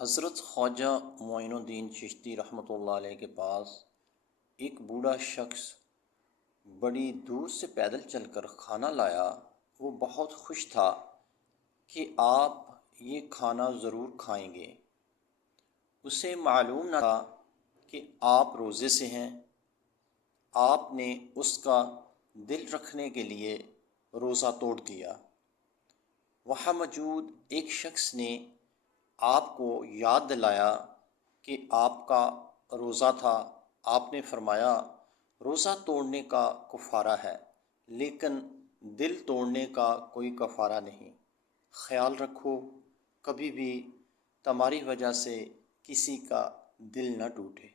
حضرت خواجہ معین الدین چشتی رحمۃ اللہ علیہ کے پاس ایک بوڑھا شخص بڑی دور سے پیدل چل کر کھانا لایا۔ وہ بہت خوش تھا کہ آپ یہ کھانا ضرور کھائیں گے۔ اسے معلوم نہ تھا کہ آپ روزے سے ہیں۔ آپ نے اس کا دل رکھنے کے لیے روزہ توڑ دیا۔ وہاں موجود ایک شخص نے آپ کو یاد دلایا کہ آپ کا روزہ تھا۔ آپ نے فرمایا، روزہ توڑنے کا کفارہ ہے لیکن دل توڑنے کا کوئی کفارہ نہیں۔ خیال رکھو کبھی بھی تمہاری وجہ سے کسی کا دل نہ ٹوٹے۔